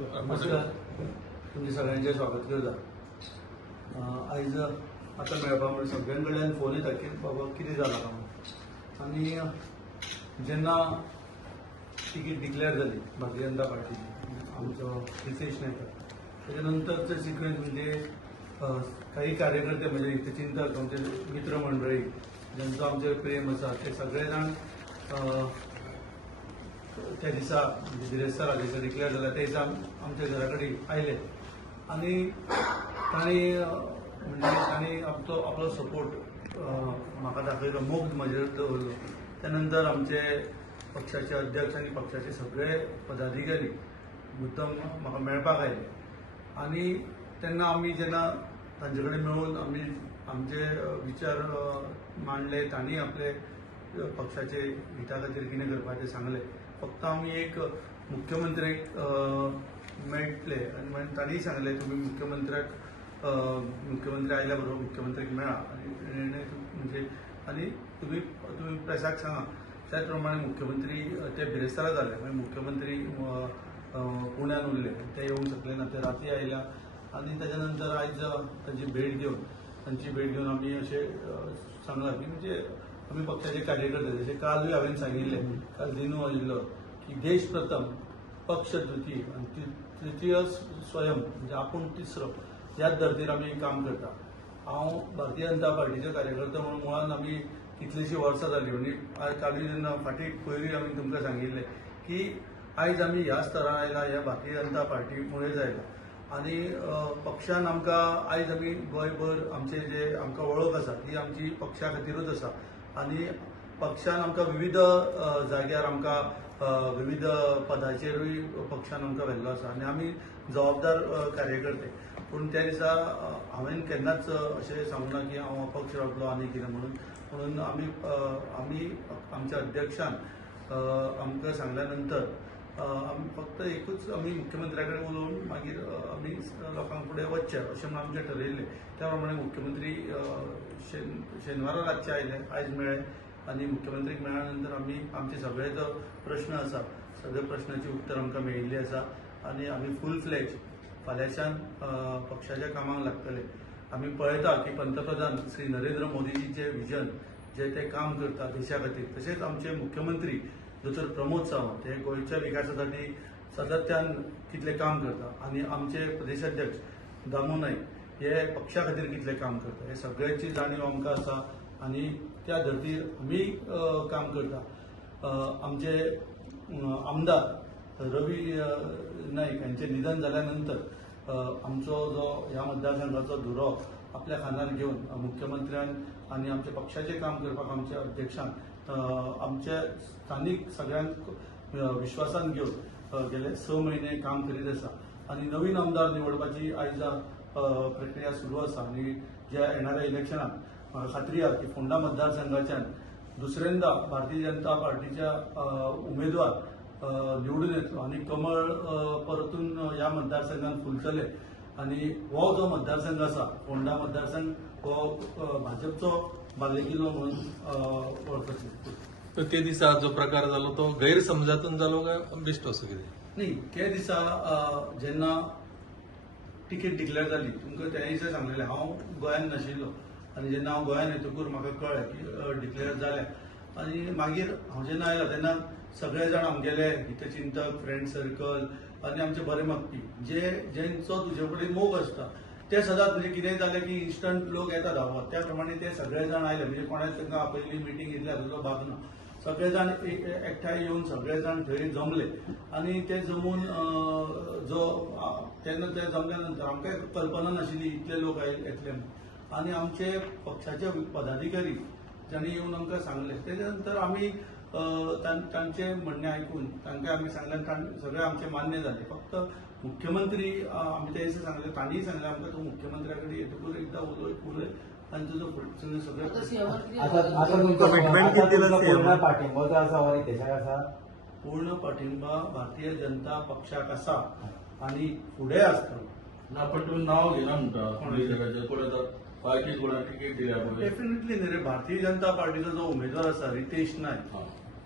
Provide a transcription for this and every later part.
नमस्कार, तुमचे सगळ्यांचे स्वागत करता। आयज आता मेळपा म्हणून सगळ्यां कडल्यान फोन येता की बाबा कितें जालां काय आनी जेन्ना तिकीट डिक्लेअर जाली भारतीय जनता पार्टीची आमचो रितेश नायक त्याच्या नंतरचे सिक्वेन्स म्हणजे काही कार्यकर्ते म्हणजे हितचिंतक आमचे मित्रमंडळी ज्यांचो आमचे प्रेम आसा ते सगळे जाण त्या दिसा म्हणजे गिरेस्तार हाजेर डिक्लेअर जाला त्या दिसा आमच्या घरा कडेन आयले आनी तांणी आपलो सपोर्ट म्हाका दाखयलो, मोग म्हजेर दवरलो। त्या नंतर आमचे पक्षाचे अध्यक्ष आनी पक्षाचे सगळे पदाधिकारी मुद्दम म्हाका मेळपाक आयले आनी तेन्ना आमी जेन्ना तांचे कडेन मेळून आमी आमचे विचार मांडले, तांणी आपले पक्षाचे हिता खातीर कितें करपाचें सांगलें। फक्त आमी एक मुख्यमंत्र्याक मेळटले आनी मागीर तांणी सांगलें तुमी मुख्यमंत्री आयल्या बरोबर मुख्यमंत्र्याक मेळा आनी म्हणजे आनी तुमी प्रेसाक सांगा। त्याच प्रमाणे मुख्यमंत्री ते बिरेस्तारा जाले, मागीर मुख्यमंत्री पुण्यान उरले, ते येवंक शकले ना, ते राती आयल्या आनी ताच्या नंतर आयज तांची भेट घेवन आमी अशें सांगलां की म्हणजे आमी पक्षाचे कार्यकर्ते जशें कालूय हांवें सांगिल्लें, काल दिनू आयिल्लो की देश प्रथम, पक्ष द्वितीय आनी तृतीय स्वयं म्हणजे आपूण तिसरो, ह्याच धर्तीर आमी काम करता। हांव भारतीय जनता पार्टीचो कार्यकर्तो म्हणून मुळान आमी कितलींशीं वर्सां जालीं म्हणजे कालूय जेन्ना फाटीं पयलीं आमी तुमकां सांगिल्लें की आयज आमी ह्या स्तरार आयला, ह्या भारतीय जनता पार्टी मुळेच आयला आनी पक्षान आमकां आयज आमी गोंयभर आमचे जे आमकां वळख आसा ती आमची पक्षा खातीरूच आसा आनी पक्षान आमकां विविध जाग्यार आमकां विविध पदाचेरूय पक्षान आमकां व्हेल्लो आसा आनी आमी जबाबदार कार्यकर्ते। पूण त्या दिसा हांवें केन्नाच अशें सांगूं ना की हांव अपक्ष रावतलो आनी कितें म्हणून आमी आमच्या अध्यक्षान आमकां सांगल्या नंतर आमी फक्त एकूच आमी मुख्यमंत्र्या कडेन उलोवन मागीर आमी लोकांक फुडें वचचें अशें म्हणून आमचें ठरयिल्लें। त्या प्रमाणे मुख्यमंत्री शेनवारा रातचे आयले, आयज मेळ्ळे आनी मुख्यमंत्रीक मेळ्ळ्या नंतर आमी आमचे सगळे जो प्रश्न आसा सगळे प्रश्नाची उत्तर आमकां मेळिल्लीं आसा आनी आमी फूल फ्लेज फाल्यांच्यान पक्षाच्या कामाक लागतले। आमी पळयता की पंतप्रधान श्री नरेंद्र मोदीजीचे विजन जे ते काम करता देशा खातीर, तशेंच आमचे मुख्यमंत्री दोतोर प्रमोद सावंत हे गोंयच्या विकासासाठी सातत्यान कितले काम करता आनी आमचे प्रदेशाध्यक्ष दामू नायक हे पक्षा खातीर कितले काम करता, हे सगळ्याची जाणीव आमकां आसा आनी त्या धर्तीर आमी काम करता। आमचे आमदार रवी नाईक यांचे निधन जाल्या नंतर आमचो जो ह्या मतदारसंघाचो धुरो आपल्या खांदार घेवन मुख्यमंत्र्यान आनी आमच्या पक्षाचे काम करपाक आमच्या अध्यक्षान आमच्या स्थानिक सगळ्यांक विश्वासान घेवन गेले 6 म्हयने काम करीत आसा आनी नवीन आमदार निवडपाची आयज प्रक्रिया सुरू आसा आनी ज्या येणाऱ्या इलेक्शनाक म्हाका खात्री आसा की फोंडा मतदारसंघाच्यान दुसऱ्यांदा भारतीय जनता पार्टीच्या उमेदवार निवडून येतलो आनी कमळ परतून ह्या मतदारसंघात फुलतले आनी हो जो मतदारसंघ आसा फोंडा मतदारसंघ हो भाजपचो बालेकिल्लो म्हणून वळखतले। तर ते दिसा जो प्रकार जालो तो गैरसमजातून जालो काय बेश्टो असो कितें? न्ही, ते दिसा जेन्ना तिकेट डिक्लेअर जाली तुमकां त्या दिसा सांगलेलें हांव गोंयांत नाशिल्लो आनी जेन्ना हांव गोंयांत येतकूर म्हाका कळ्ळें की डिक्लेअर जालें आनी मागीर हांव जेन्ना आयलो तेन्ना सगळे जाण आमगेले हितचिंतक, फ्रेंड सर्कल आनी आमचे बरे मागपी जेंचो तुजे कडेन मोग आसता ते सदांच म्हणजे कितेंय जालें की इन्स्टंट लोक येता धांवत, त्या प्रमाणे ते सगळे जाण आयले म्हणजे कोणेच तांकां आपयली मिटींग घेतल्या हाजो भाग ना, सगळे जाण एकठांय येवन सगळे जाण थंय जमले आनी ते जमून तेन्ना ते जमल्या नंतर आमकां कल्पना नाशिल्ली इतले लोक येतले म्हणून आनी आमचे पक्षाचे पदाधिकारी जांणी येवन आमकां सांगले तेच्या नंतर आमी तांचे म्हणणें आयकून तांकां आमी सांगलें, सगळे आमचे मान्य जाले। फक्त मुख्यमंत्री आमी त्या दिसा सांगले, तांणीय सांगलें आमकां तूं मुख्यमंत्र्या कडेन येतकूर एकदां उलय आनी तुजो सगळे पाठिंबो जो आसा हो रितेशाक आसा, पूर्ण पाठिंबा भारतीय जनता पक्षाक आसा आनी फुडें आसतलो। ना पण तुम्ही नाव घेना म्हणटा कोण आता पार्टी कोणा तिकीट दिल्या डेफिनेटली न्ही रे, भारतीय जनता पार्टीचो जो उमेदवार आसा रितेश नायक,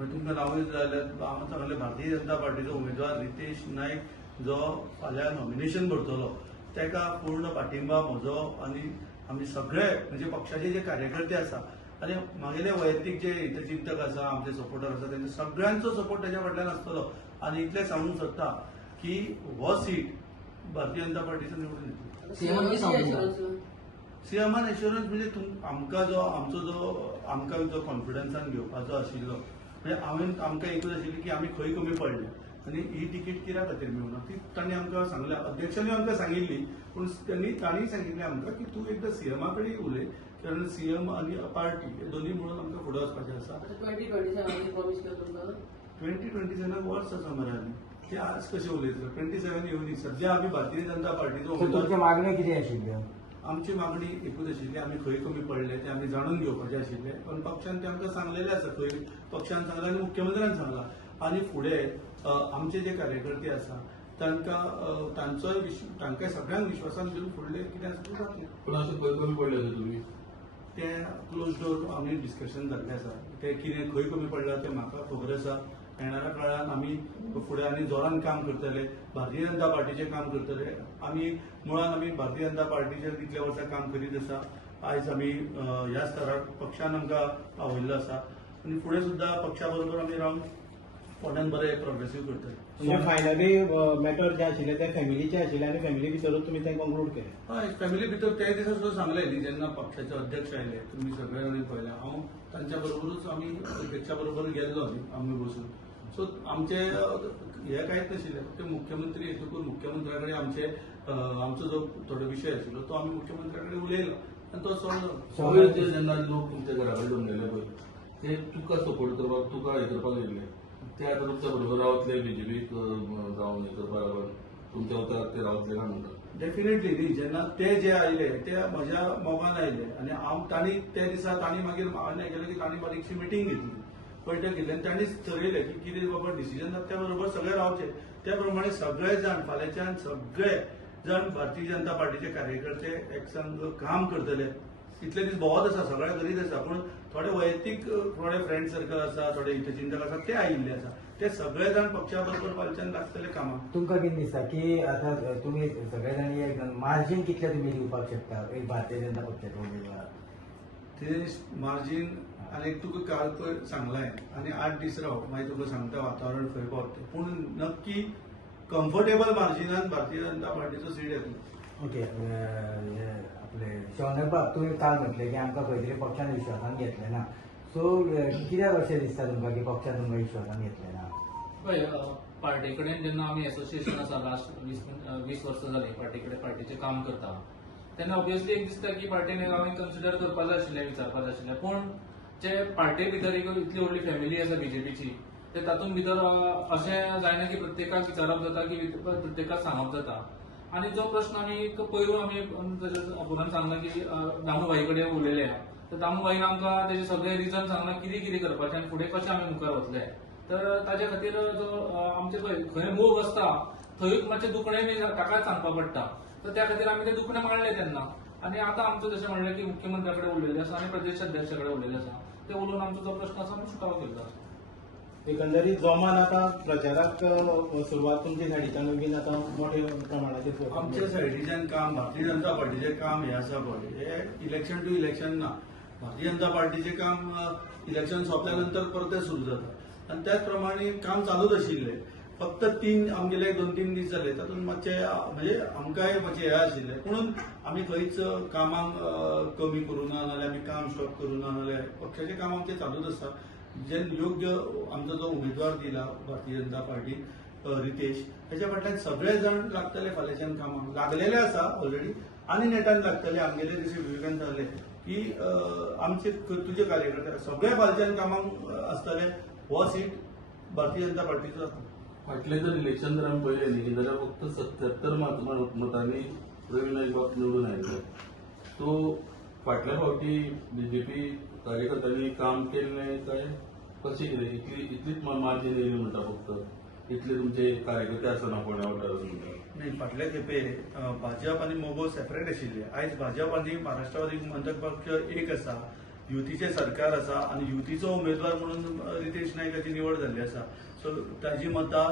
तुमकां नांवूय जाल्यार हांवें सांगलें भारतीय जनता पार्टीचो उमेदवार रितेश नायक जो फाल्यां नॉमिनेशन भरतलो ताका पूर्ण पाठिंबा म्हजो आनी आमी सगळे म्हणजे पक्षाचे जे कार्यकर्ते आसा आनी म्हागेले वैयक्तीक जे हितचिंतक आसा आमचे सपोर्टर आसा तेंचो सगळ्यांचो सपोर्ट ताच्या फाटल्यान आसतलो आनी इतलें सांगूंक सोदता की हो सीट भारतीय जनता पार्टीचो निवडून येतलो. सीएमान एश्युरन्स म्हणजे आमकां जो आमचो जो आमकां जो कॉन्फिडन्सान घेवपाचो आशिल्लो म्हणजे आमकां एकूच आशिल्ली की आमी खंय कमी पडले आनी ही तिकीट कित्या खातीर मेळूना ती तांणी आमकां सांगल्या अध्यक्षांनी आमकां सांगिल्ली पूण तांणी सांगिल्लें आमकां की तूं एकदां सीएमा कडेन उलय कारण सीएम आनी पार्टी हे दोनूय म्हणून आमकां फुडें वचपाचें आसा. 2027 वर्स आसा मरे आनी ते आज कशें उलयतले 27 येवनी सद्या आमी भारतीय जनता पार्टीचो तुमची मागणी कितें आशिल्ल्यो? आमची मागणी एकूच आशिल्ली आमी खंय कमी पडले ते आमी जाणून घेवपाचे आशिल्ले पण पक्षान ते आमकां सांगलेले आसा खंय पक्षान सांगला आनी मुख्यमंत्र्यान सांगला आनी फुडें आमचे जे कार्यकर्ते आसा तांकां सगळ्यांक विश्वासान घेवन फुडले कितें आसा तें जातलें. पण असं कमी पडले तुम्ही ते क्लोज डोर आमी डिस्कशन जाल्लें आसा ते कितें खंय कमी पडला तें म्हाका खबर आसा. येणाऱ्या काळात आमी फुडें आनी जोरान काम करतले भारतीय जनता पार्टीचें काम करतले. आमी मुळान आमी भारतीय जनता पार्टीचेर कितल्या वर्सां काम करीत आसा. आयज आमी ह्या स्तरार पक्षान आमकां पावयल्लो आसा आनी फुडें सुद्दां पक्षा बरोबर आमी रावन फुड्यान बरें प्रोग्रेसीव करतले. म्हणजे फायनली मॅटर जे आशिल्ले ते फॅमिलीचे आशिल्ले आनी फॅमिली भितरूच तुमी तें कन्क्लूड केलें. हय फॅमिली भितर ते दिसा सुद्दां सांगलें न्ही जेन्ना पक्षाचे अध्यक्ष आयले तुमी सगळे जाणी पळयलें हांव तांच्या बरोबरूच आमी अध्यक्षा बरोबर गेल्लो न्ही आमी बसून सो आमचे हे कांयच नाशिल्लें फक्त मुख्यमंत्री येतकूर मुख्यमंत्र्या कडेन आमचो जो थोडो विशय आशिल्लो तो आमी मुख्यमंत्र्या कडेन उलयलो आनी तो सोडलो. जेन्ना लोक तुमच्या घरा कडेन येवन गेले पळय ते तुका सपोर्ट करपाक तुका हे करपाक येयले ते आतां तुमच्या बरोबर रावतले बीजेपीक जावन हे करपाक लागून तुमच्या उतराक ते रावतले काय म्हणटा. डेफिनेटली न्ही जेन्ना ते जे आयले ते म्हज्या मोगान आयले आनी तांणी ते दिसा तांणी मागीर म्हाका हें केलें की तांणी बारीकशी मिटींग घेतली बैठक घेतली आनी तांणीच ठरयलें की कितें बाबा डिसिजन जाता त्या बरोबर सगळे रावचे. त्या प्रमाणे सगळे जाण फाल्यांच्यान सगळे जाण भारतीय जनता पार्टीचे कार्यकर्ते एक संघ काम करतले. इतले दीस भोवत आसा सगळ्या करीत आसा पूण थोडे वैयक्तीक थोडे फ्रेंड सर्कल आसा थोडे हितचिंतक आसा ते आयिल्ले आसा ते सगळे जाण पक्षा बरोबर फालच्यान लागतले कामाक. तुमकां कितें दिसता की आतां तुमी सगळे जाणी एक मार्जीन कितलें तुमी दिवपाक शकता एक भारतीय जनता पक्षाच्या उमेदवाराक? ते मार्जीन आनी तुका काल पयर सांगलां आनी 8 दीस राव मागीर तुका सांगता वातावरण खंय पावता पूण नक्की कम्फर्टेबल मार्जिनान भारतीय जनता पार्टीचो सीट येतलो. ओके आपले शौनकबाब तुमी काल म्हटलें की आमकां खंय तरी पक्षान विश्वासान घेतलें ना सो कित्याक अशें दिसता तुमकां की पक्षान तुमकां विश्वासान घेतलें ना? पळय पार्टी कडेन जेन्ना आमी एसोसिएशन आसा लास्ट 20 वर्सां जालीं पार्टी कडेन पार्टीचें काम करता तेन्ना ऑब्वियसली एक दिसता की पार्टीन हांवें कन्सिडर करपा जाय आशिल्लें विचारपा जाय आशिल्लें पूण जे पार्टी भितर एक इतली व्हडली फॅमिली आसा बीजेपीची ते तातूंत भितर अशें जायना की प्रत्येकाक विचारप जाता की प्रत्येकाक सांगप जाता. आनी जो प्रश्न आमी पयरूं आमी आपुणान सांगला की दामूभाई कडेन उलयले तर दामूभाईन आमकां तेजे सगळे रिजन सांगला कितें कितें करपाचें आनी फुडें कशें आमी मुखार वतले. तर ताचे खातीर जो आमचे पळय खंय मोग आसता थंयूच मातशें दुखणें ताकाच सांगपा पडटा. तर त्या खातीर आमी तें दुखणें मांडलें तेन्ना आनी आतां आमचो जशें म्हणलें की मुख्यमंत्र्या कडेन उलयलें आसा आनी प्रदेश अध्यक्षा कडेन उलयलें आसा ते उलोवन आमचो जो प्रश्न आसा आमी सुटावो केल्लो आसा. एकंदरीत जोमान आता प्रचाराक सुरवात तुमच्या सायडीच्यान बीन आता मोठ्या प्रमाणाचेर आमच्या सायडीच्यान काम भारतीय जनता पार्टीचें काम हें आसा पळय हे इलेक्शन टू इलेक्शन ना. भारतीय जनता पार्टीचें काम इलेक्शन सोंपल्या नंतर परत सुरू जाता आनी त्याच प्रमाणे काम चालूच आशिल्लें. फक्त आमगेले 2-3 दीस जाले तातूंत मातशें म्हणजे आमकांय मातशें हें आशिल्लें म्हणून आमी खंयच कामाक कमी करूं ना नाजाल्यार आमी काम स्टॉप करूं ना नाजाल्यार पक्षाचें काम आमचें चालूच आसा. जे योग्य आमचो जो उमेदवार दिला भारतीय जनता पार्टी रितेश त्याच्या फाटल्यान सगळे जाण लागतले फाल्यांच्यान कामाक लागलेले आसा ऑलरेडी आनी नेटान लागतले. आमगेले जशें विवेकान सांगलें की आमचे तुजे कार्यकर्ते सगळे फाल्यांच्यान कामाक आसतले. हो सीट भारतीय जनता पार्टीचो जाता. फाटले जर इलेक्शन जर आमी पळयलें न्ही जाल्यार फक्त 77 मतांनी प्रवीण नाईक निवडून आयिल्ले. तो फाटल्या फावटी बीजेपी कार्यकर्त्यांनी काम केल्लें काय कशें कितें इतलीच मार्जीन येयली म्हणटा फक्त इतले तुमचे कार्यकर्ते आसना फोंड्या वाठारांत म्हणटा. नाही फाटल्या खेपे भाजप आनी मोगो सेपरेट आशिल्ले. आयज भाजप आनी महाराष्ट्रवादी मंतक पक्ष एक आसा युतीचे सरकार आसा आणि युतीचो उमेदवार म्हणून रितेश नायकाची निवड जाल्ली आसा. सो ताजी मतां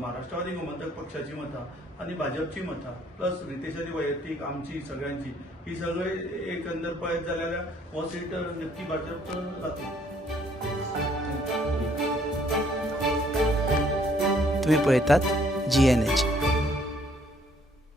महाराष्ट्रवादी गोमंतक पक्षाची मतां आणि भाजपची मतां प्लस रितेशाची वैयक्तीक आमची सगळ्यांची ही सगळे एकंदर पळयत जाल्यार हो सीट नक्की भाजप जातली. तुम्ही पळयतात GNH.